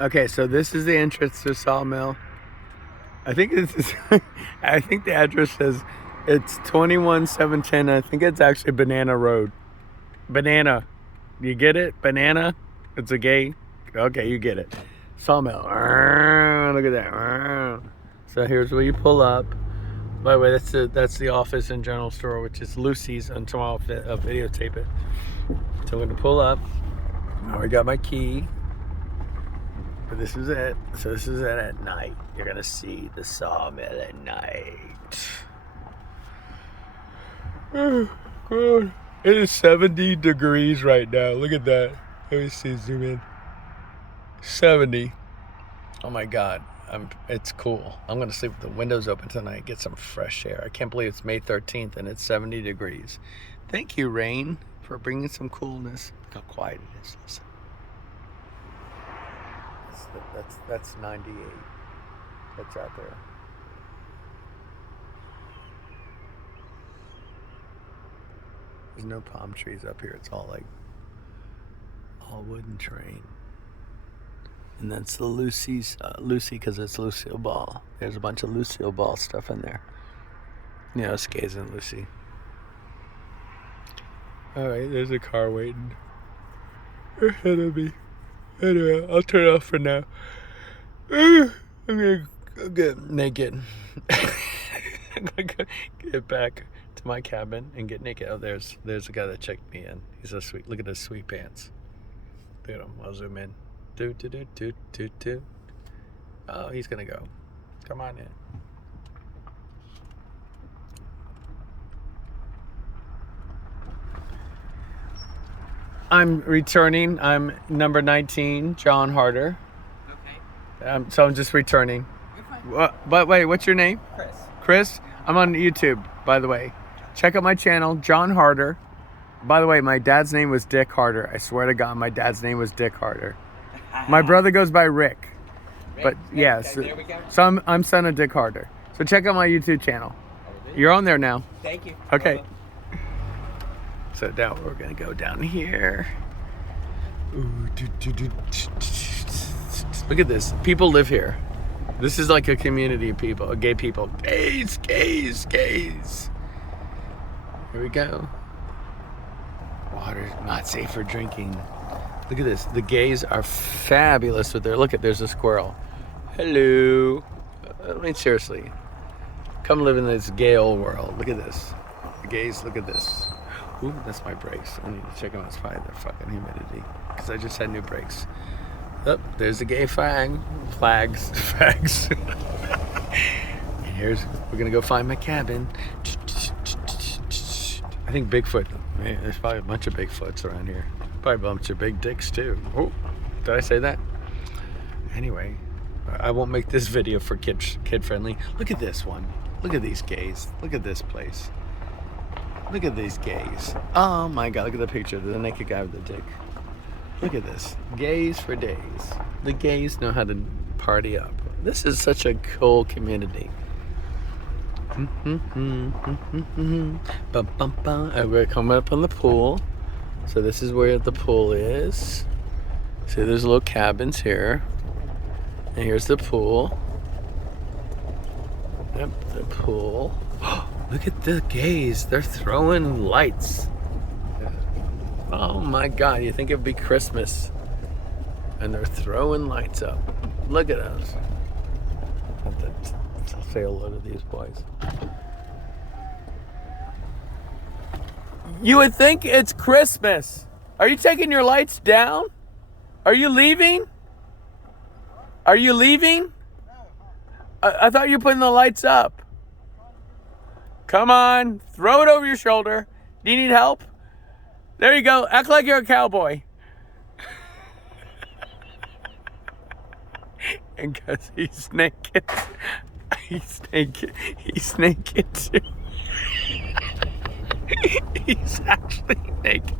Okay, so this is the entrance to Sawmill. I think this is. I think the address says it's 21710. I think it's actually Banana Road. Banana. You get it? Banana. It's a gay. Okay, you get it. Sawmill. Look at that. So here's where you pull up. By the way, that's the office and general store, which is Lucy's, until I'll videotape it. So I'm gonna pull up. I already got my key. But this is it. So this is it at night. You're gonna see the Sawmill at night. Oh, God. It is 70 degrees right now. Look at that. Let me see, zoom in. 70. Oh my God. It's cool. I'm gonna sleep with the windows open tonight, get some fresh air. I can't believe it's May 13th and it's 70 degrees. Thank you, rain, for bringing some coolness. Look how quiet it is. Listen. That's 98. That's out there. There's no palm trees up here. It's all wooden terrain. And that's the Lucy, because it's Lucille Ball. There's a bunch of Lucille Ball stuff in there. You know, Skays and Lucy. All right, there's a car waiting ahead of me. Anyway, I'll turn it off for now. I'm gonna go get naked. I'm gonna go get back to my cabin and get naked. Oh, there's a guy that checked me in. He's so sweet. Look at his sweet pants. Look at him. I'll zoom in. Do. Oh, he's gonna go. Come on in. I'm returning. I'm number 19, John Harder. Okay. So I'm just returning. You're fine. But wait, what's your name? Chris. Chris? I'm on YouTube, by the way. Check out my channel, John Harder. By the way, my dad's name was Dick Harder. I swear to God, my dad's name was Dick Harder. My brother goes by Rick. But yes, Okay, there we go. so I'm son of Dick Harder. So check out my YouTube channel. You're on there now. Thank you. Okay. Bye-bye. So now we're gonna go down here. Look at this. People live here. This is like a community of people, gay people. Gays. Here we go. Water's not safe for drinking. Look at this. The gays are fabulous with their. Look at, there's a squirrel. Hello. I mean, seriously. Come live in this gay old world. Look at this. The gays, look at this. Ooh, that's my brakes. I need to check them out. It's probably the fucking humidity. Because I just had new brakes. Oh, there's the gay flags. We're gonna go find my cabin. I think Bigfoot. Man, there's probably a bunch of Bigfoots around here. Probably a bunch of big dicks too. Oh, did I say that? Anyway, I won't make this video for kid friendly. Look at this one. Look at these gays. Look at this place. Look at these gays. Oh my God, look at the picture of the naked guy with the dick. Look at this. Gays for days. The gays know how to party up. This is such a cool community. We're coming up on the pool. So this is where the pool is. See, there's little cabins here. And here's the pool. Yep, the pool. Look at the gays. They're throwing lights. Oh my God, you think it'd be Christmas. And they're throwing lights up. Look at us. I'll say hello to these boys. You would think it's Christmas. Are you taking your lights down? Are you leaving? Are you leaving? I thought you were putting the lights up. Come on, throw it over your shoulder. Do you need help? There you go. Act like you're a cowboy. And because he's naked. He's naked too. He's actually naked.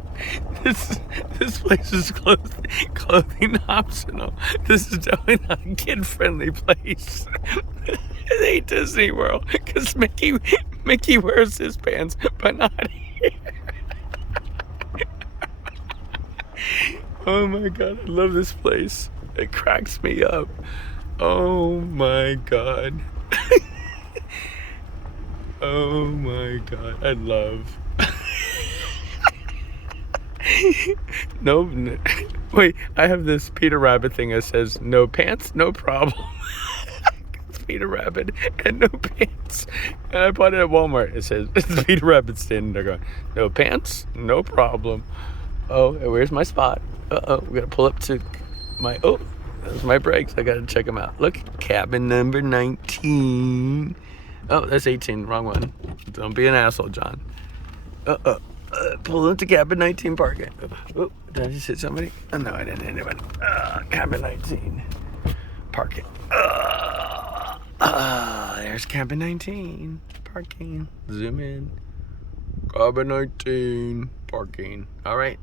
This place is clothing optional. This is definitely not a kid-friendly place. It ain't Disney World, because Mickey wears his pants, but not here. Oh my God, I love this place. It cracks me up. Oh my god. Oh my god. I love. No, wait, I have this Peter Rabbit thing that says no pants, no problem. It's Peter Rabbit and no pants. And I bought it at Walmart. It says, it's Peter Rabbit standing there going, no pants, no problem. Oh, where's my spot? Uh-oh, we gotta pull up to my, oh, those are my brakes. I gotta check them out. Look, cabin number 19. Oh, that's 18, wrong one. Don't be an asshole, John. Pull into cabin 19 parking. Oh, did I just hit somebody? Oh, no, I didn't hit anyone. Cabin 19 parking. There's cabin 19 parking. Zoom in. Cabin 19 parking. All right.